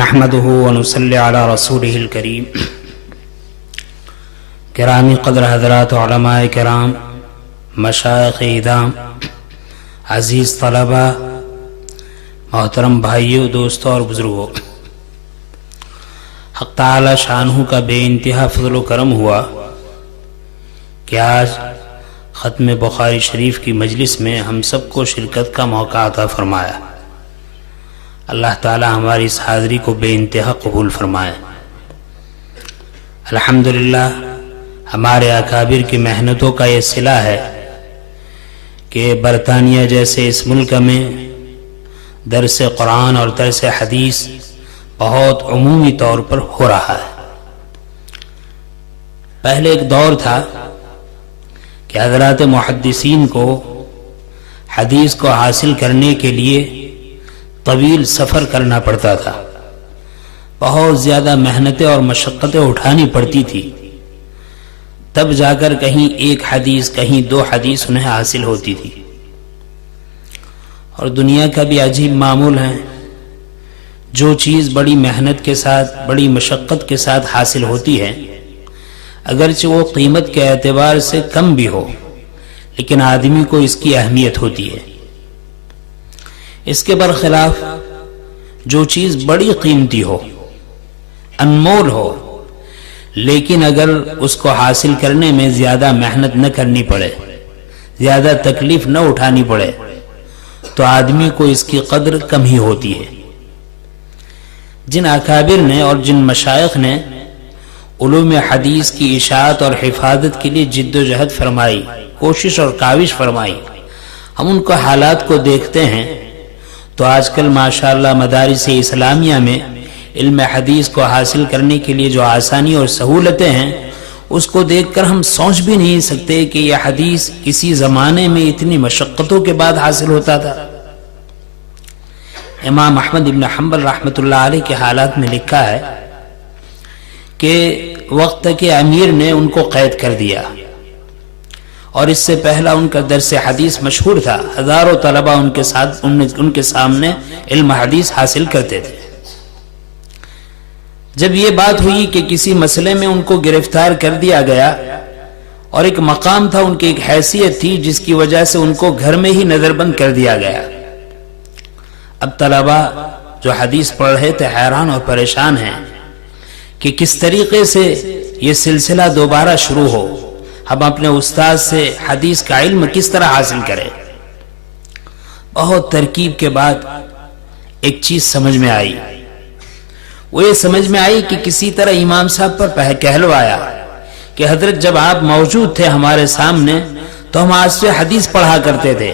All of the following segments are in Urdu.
نحمده ونصلي على رسوله الكريم کرامی قدر حضرات علماء کرام، مشائخ ادام، عزیز طلبہ، محترم بھائیوں، دوستوں اور بزرگوں، حق تعالی شانہ کا بے انتہا فضل و کرم ہوا کہ آج ختم بخاری شریف کی مجلس میں ہم سب کو شرکت کا موقع عطا فرمایا۔ اللہ تعالی ہماری اس حاضری کو بے انتہا قبول فرمائے۔ الحمدللہ ہمارے اکابر کی محنتوں کا یہ صلہ ہے کہ برطانیہ جیسے اس ملک میں درس قرآن اور درس حدیث بہت عمومی طور پر ہو رہا ہے۔ پہلے ایک دور تھا کہ حضرات محدثین کو حدیث کو حاصل کرنے کے لیے طویل سفر کرنا پڑتا تھا، بہت زیادہ محنتیں اور مشقتیں اٹھانی پڑتی تھی، تب جا کر کہیں ایک حدیث کہیں دو حدیث انہیں حاصل ہوتی تھی۔ اور دنیا کا بھی عجیب معمول ہے، جو چیز بڑی محنت کے ساتھ بڑی مشقت کے ساتھ حاصل ہوتی ہے، اگرچہ وہ قیمت کے اعتبار سے کم بھی ہو، لیکن آدمی کو اس کی اہمیت ہوتی ہے۔ اس کے برخلاف جو چیز بڑی قیمتی ہو، انمول ہو، لیکن اگر اس کو حاصل کرنے میں زیادہ محنت نہ کرنی پڑے، زیادہ تکلیف نہ اٹھانی پڑے، تو آدمی کو اس کی قدر کم ہی ہوتی ہے۔ جن اکابر نے اور جن مشائخ نے علوم حدیث کی اشاعت اور حفاظت کے لیے جد و جہد فرمائی، کوشش اور کاوش فرمائی، ہم ان کو حالات کو دیکھتے ہیں تو آج کل ماشاءاللہ مدارس اسلامیہ میں علم حدیث کو حاصل کرنے کے لیے جو آسانی اور سہولتیں ہیں، اس کو دیکھ کر ہم سوچ بھی نہیں سکتے کہ یہ حدیث کسی زمانے میں اتنی مشقتوں کے بعد حاصل ہوتا تھا۔ امام احمد بن حنبل رحمۃ اللہ علیہ کے حالات میں لکھا ہے کہ وقت کے امیر نے ان کو قید کر دیا، اور اس سے پہلا ان کا درس حدیث مشہور تھا، ہزاروں طلبہ ان کے سامنے علم حدیث حاصل کرتے تھے۔ جب یہ بات ہوئی کہ کسی مسئلے میں ان کو گرفتار کر دیا گیا، اور ایک مقام تھا، ان کی ایک حیثیت تھی جس کی وجہ سے ان کو گھر میں ہی نظر بند کر دیا گیا، اب طلبہ جو حدیث پڑھ رہے تھے حیران اور پریشان ہیں کہ کس طریقے سے یہ سلسلہ دوبارہ شروع ہو، ہم اپنے استاد سے حدیث کا علم کس طرح حاصل کریں۔ بہت ترکیب کے بعد ایک چیز سمجھ میں آئی، وہ یہ سمجھ میں آئی کہ کسی طرح امام صاحب پر کہلوایا کہ حضرت جب آپ موجود تھے ہمارے سامنے تو ہم آج سے حدیث پڑھا کرتے تھے،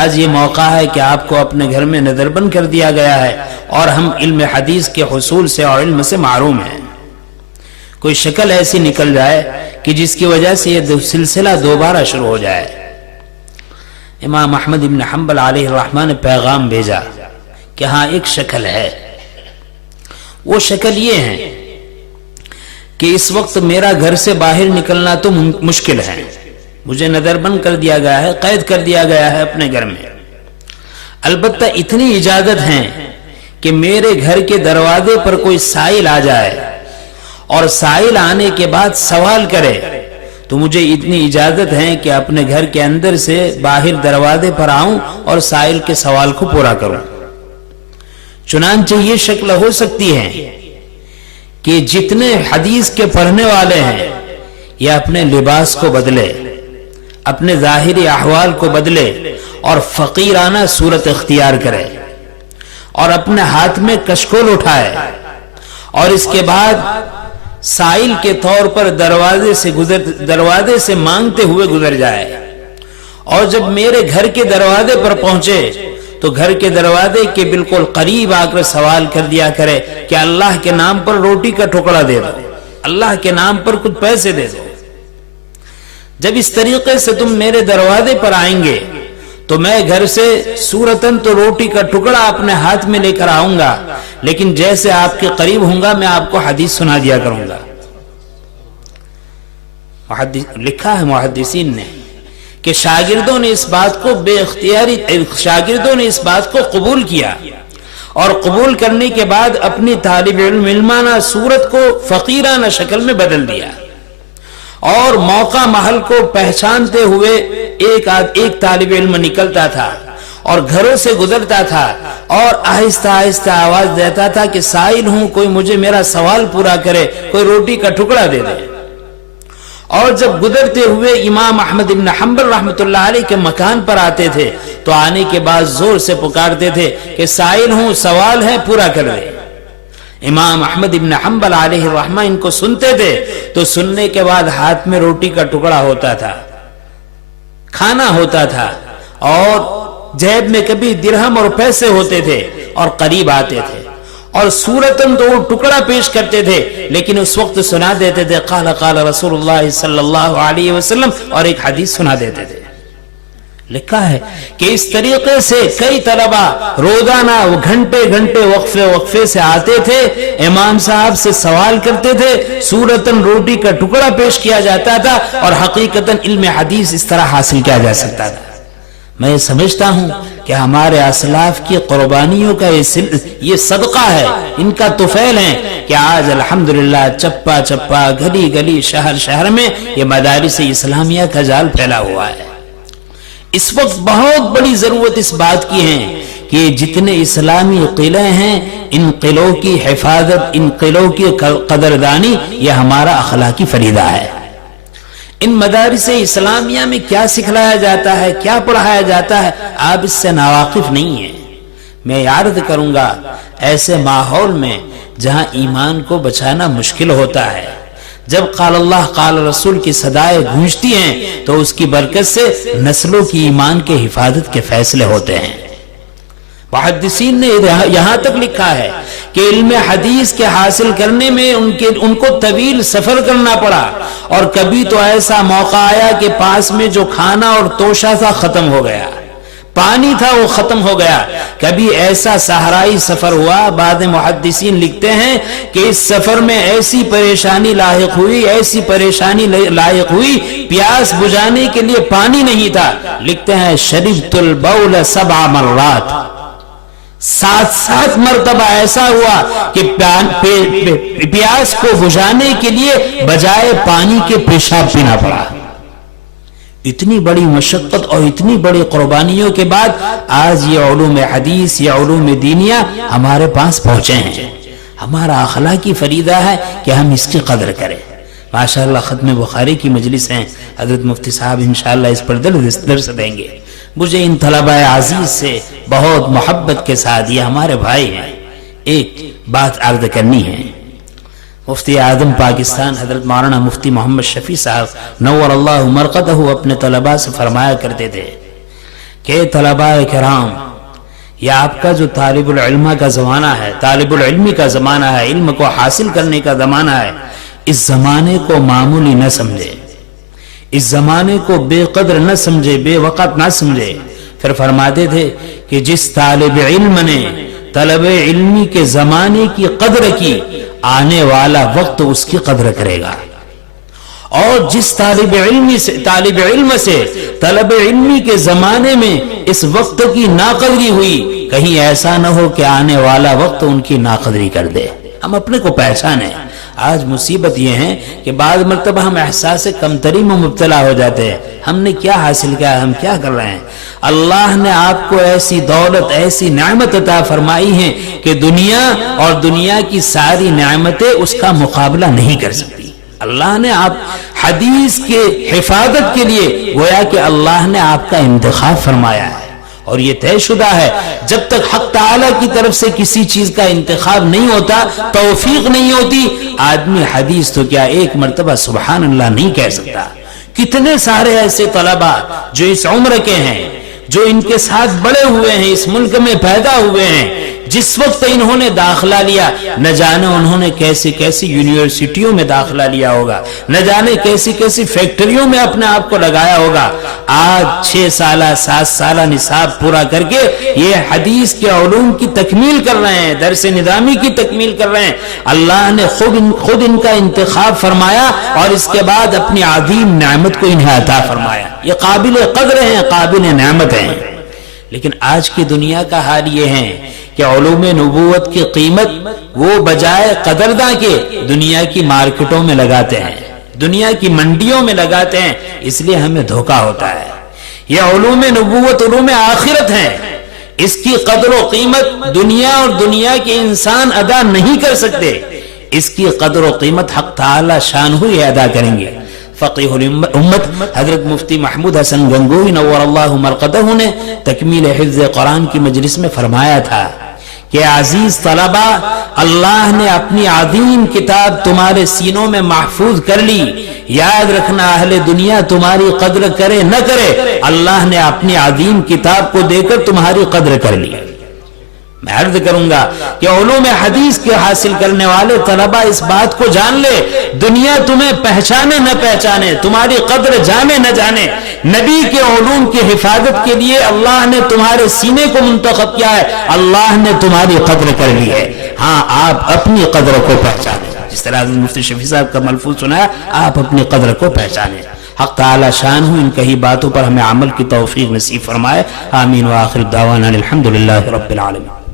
آج یہ موقع ہے کہ آپ کو اپنے گھر میں نظر بند کر دیا گیا ہے اور ہم علم حدیث کے حصول سے اور علم سے محروم ہیں، کوئی شکل ایسی نکل جائے کہ جس کی وجہ سے یہ سلسلہ دوبارہ شروع ہو جائے۔ امام احمد بن حنبل علیہ الرحمہ نے پیغام بھیجا کہ ہاں ایک شکل ہے، وہ شکل یہ ہے کہ اس وقت میرا گھر سے باہر نکلنا تو مشکل ہے، مجھے نظر بند کر دیا گیا ہے، قید کر دیا گیا ہے اپنے گھر میں، البتہ اتنی اجازت ہے کہ میرے گھر کے دروازے پر کوئی سائل آ جائے اور سائل آنے کے بعد سوال کرے تو مجھے اتنی اجازت ہے کہ اپنے گھر کے اندر سے باہر دروازے پر آؤں اور سائل کے سوال کو پورا کروں۔ چنانچہ یہ شکل ہو سکتی ہے کہ جتنے حدیث کے پڑھنے والے ہیں یہ اپنے لباس کو بدلے، اپنے ظاہری احوال کو بدلے اور فقیرانہ صورت اختیار کرے اور اپنے ہاتھ میں کشکول اٹھائے، اور اس کے بعد سائل کے طور پر دروازے سے مانگتے ہوئے گزر جائے، اور جب میرے گھر کے دروازے پر پہنچے تو گھر کے دروازے کے بالکل قریب آ کر سوال کر دیا کرے کہ اللہ کے نام پر روٹی کا ٹکڑا دے دو، اللہ کے نام پر کچھ پیسے دے دو۔ جب اس طریقے سے تم میرے دروازے پر آئیں گے تو میں گھر سے صورتاً تو روٹی کا ٹکڑا اپنے ہاتھ میں لے کر آؤں گا، لیکن جیسے آپ کے قریب ہوں گا میں آپ کو حدیث سنا دیا کروں گا۔ لکھا ہے محدثین نے کہ شاگردوں نے اس بات کو بے اختیاری، شاگردوں نے اس بات کو قبول کیا اور قبول کرنے کے بعد اپنی طالب علمانہ صورت کو فقیرانہ شکل میں بدل دیا، اور موقع محل کو پہچانتے ہوئے ایک طالب علم نکلتا تھا اور گھروں سے گزرتا تھا اور آہستہ آہستہ آواز دیتا تھا کہ سائل ہوں، کوئی مجھے میرا سوال پورا کرے، کوئی روٹی کا ٹکڑا دے دے۔ اور جب گزرتے ہوئے امام احمد بن حنبل رحمۃ اللہ علیہ کے مکان پر آتے تھے تو آنے کے بعد زور سے پکارتے تھے کہ سائل ہوں، سوال ہے، پورا کر دے۔ امام احمد بن حنبل علیہ الرحمہ ان کو سنتے تھے تو سننے کے بعد ہاتھ میں روٹی کا ٹکڑا ہوتا تھا، کھانا ہوتا تھا، اور جیب میں کبھی درہم اور پیسے ہوتے تھے، اور قریب آتے تھے اور صورتاً تو وہ ٹکڑا پیش کرتے تھے، لیکن اس وقت سنا دیتے تھے قال قال رسول اللہ صلی اللہ علیہ وسلم، اور ایک حدیث سنا دیتے تھے۔ لکھا ہے کہ اس طریقے سے کئی طلبہ روزانہ گھنٹے گھنٹے وقفے سے آتے تھے، امام صاحب سے سوال کرتے تھے، صورتاً روٹی کا ٹکڑا پیش کیا جاتا تھا، اور حقیقتاً علم حدیث اس طرح حاصل کیا جا سکتا تھا۔ میں سمجھتا ہوں کہ ہمارے اسلاف کی قربانیوں کا یہ صدقہ ہے، ان کا طفیل ہے کہ آج الحمدللہ چپا چپا، گلی گلی، شہر شہر میں یہ مدارس اسلامیہ کا جال پھیلا ہوا ہے۔ اس وقت بہت بڑی ضرورت اس بات کی ہے کہ جتنے اسلامی قلعے ہیں، ان قلعوں کی حفاظت، ان قلعوں کی قدردانی، یہ ہمارا اخلاقی فریضہ ہے۔ ان مدارس اسلامیہ میں کیا سکھلایا جاتا ہے، کیا پڑھایا جاتا ہے، آپ اس سے ناواقف نہیں ہیں۔ میں عرض کروں گا، ایسے ماحول میں جہاں ایمان کو بچانا مشکل ہوتا ہے، جب قال اللہ قال رسول کی صدائیں گونجتی ہیں تو اس کی برکت سے نسلوں کی ایمان کے حفاظت کے فیصلے ہوتے ہیں۔ محدثین نے یہاں تک لکھا ہے کہ علم حدیث کے حاصل کرنے میں ان کو طویل سفر کرنا پڑا، اور کبھی تو ایسا موقع آیا کہ پاس میں جو کھانا اور توشہ تھا ختم ہو گیا، پانی تھا وہ ختم ہو گیا۔ کبھی ایسا صحرائی سفر ہوا، بعد محدثین لکھتے ہیں کہ اس سفر میں ایسی پریشانی لاحق ہوئی، پیاس بجھانے کے لیے پانی نہیں تھا۔ لکھتے ہیں شربت البول 7 مرات، 7 مرتبہ ایسا ہوا کہ پیاس کو بجھانے کے لیے بجائے پانی کے پیشاب پینا پڑا۔ اتنی بڑی مشقت اور اتنی بڑی قربانیوں کے بعد آج یہ علوم حدیث، یہ علوم دینیہ ہمارے پاس پہنچے ہیں۔ ہمارا اخلاقی فریضہ ہے کہ ہم اس کی قدر کریں۔ ماشاءاللہ ختم بخاری کی مجلس ہیں، حضرت مفتی صاحب انشاءاللہ اس پر درس دیں گے۔ مجھے ان طلباء عزیز سے بہت محبت کے ساتھ، یہ ہمارے بھائی ہیں، ایک بات عرض کرنی ہے۔ مفتی اعظم پاکستان حضرت مولانا مفتی محمد شفیع صاحب نور اللہ مرقدہ اپنے طلباء سے فرمایا کرتے تھے کہ طلباء کرام، یہ آپ کا جو طالب العلم کا زمانہ ہے، طالب العلمی کا زمانہ ہے، علم کو حاصل کرنے کا زمانہ ہے، اس زمانے کو معمولی نہ سمجھے، اس زمانے کو بے قدر نہ سمجھے، بے وقت نہ سمجھے۔ پھر فرماتے تھے کہ جس طالب علم نے طلب علمی کے زمانے کی قدر کی، آنے والا وقت اس کی قدر کرے گا، اور جس طالب علم سے طلب علمی کے زمانے میں اس وقت کی ناقدری ہوئی، کہیں ایسا نہ ہو کہ آنے والا وقت ان کی ناقدری کر دے۔ ہم اپنے کو پہچانیں۔ آج مصیبت یہ ہے کہ بعض مرتبہ ہم احساس کمتری میں مبتلا ہو جاتے ہیں۔ ہم نے کیا حاصل کیا، ہم کیا کر رہے ہیں؟ اللہ نے آپ کو ایسی دولت، ایسی نعمت عطا فرمائی ہے کہ دنیا اور دنیا کی ساری نعمتیں اس کا مقابلہ نہیں کر سکتی۔ اللہ نے آپ حدیث کے حفاظت کے لیے گویا کہ اللہ نے آپ کا انتخاب فرمایا ہے، اور یہ طے شدہ ہے جب تک حق تعالی کی طرف سے کسی چیز کا انتخاب نہیں ہوتا، توفیق نہیں ہوتی، آدمی حدیث تو کیا ایک مرتبہ سبحان اللہ نہیں کہہ سکتا۔ کتنے سارے ایسے طلبہ جو اس عمر کے ہیں، جو ان کے ساتھ بڑے ہوئے ہیں، اس ملک میں پیدا ہوئے ہیں، جس وقت انہوں نے داخلہ لیا، نہ جانے انہوں نے کیسی کیسی یونیورسٹیوں میں داخلہ لیا ہوگا، نہ جانے کیسی کیسی فیکٹریوں میں اپنے آپ کو لگایا ہوگا۔ آج 6 سالہ 7 سالہ نصاب پورا کر کے یہ حدیث کے علوم کی تکمیل کر رہے ہیں، درس نظامی کی تکمیل کر رہے ہیں۔ اللہ نے خود ان کا انتخاب فرمایا، اور اس کے بعد اپنی عظیم نعمت کو انہیں عطا فرمایا۔ یہ قابل قدر ہیں، قابل نعمت ہیں۔ لیکن آج کی دنیا کا حال یہ ہے کہ علوم نبوت کی قیمت وہ بجائے قدرداں کے دنیا کی مارکیٹوں میں لگاتے ہیں، دنیا کی منڈیوں میں لگاتے ہیں، اس لیے ہمیں دھوکہ ہوتا ہے۔ یہ علوم نبوت علوم آخرت ہیں، اس کی قدر و قیمت دنیا اور دنیا کے انسان ادا نہیں کر سکتے، اس کی قدر و قیمت حق تعالی شانہ ہی ادا کریں گے۔ فقیہ الامت حضرت مفتی محمود حسن گنگوہی نور اللہ مرقدہ نے تکمیل حفظ قرآن کی مجلس میں فرمایا تھا کہ عزیز طلبہ، اللہ نے اپنی عظیم کتاب تمہارے سینوں میں محفوظ کر لی، یاد رکھنا اہل دنیا تمہاری قدر کرے نہ کرے، اللہ نے اپنی عظیم کتاب کو دے کر تمہاری قدر کر لی۔ میں عرض کروں گا کہ علوم حدیث کے حاصل کرنے والے طلبہ اس بات کو جان لے، دنیا تمہیں پہچانے نہ پہچانے، تمہاری قدر جانے نہ جانے، نبی کے علوم کی حفاظت کے لیے اللہ نے تمہارے سینے کو منتخب کیا ہے، اللہ نے تمہاری قدر کر لی ہے۔ ہاں، آپ اپنی قدر کو پہچانیں، جس طرح حضرت مفتی شفیع صاحب کا ملفوظ سنایا، آپ اپنی قدر کو پہچانیں۔ حق تعالی شان ان کہی باتوں پر ہمیں عمل کی توفیق نصیب فرمائے۔ آمین وآخر دعوانا الحمدللہ رب العالمین۔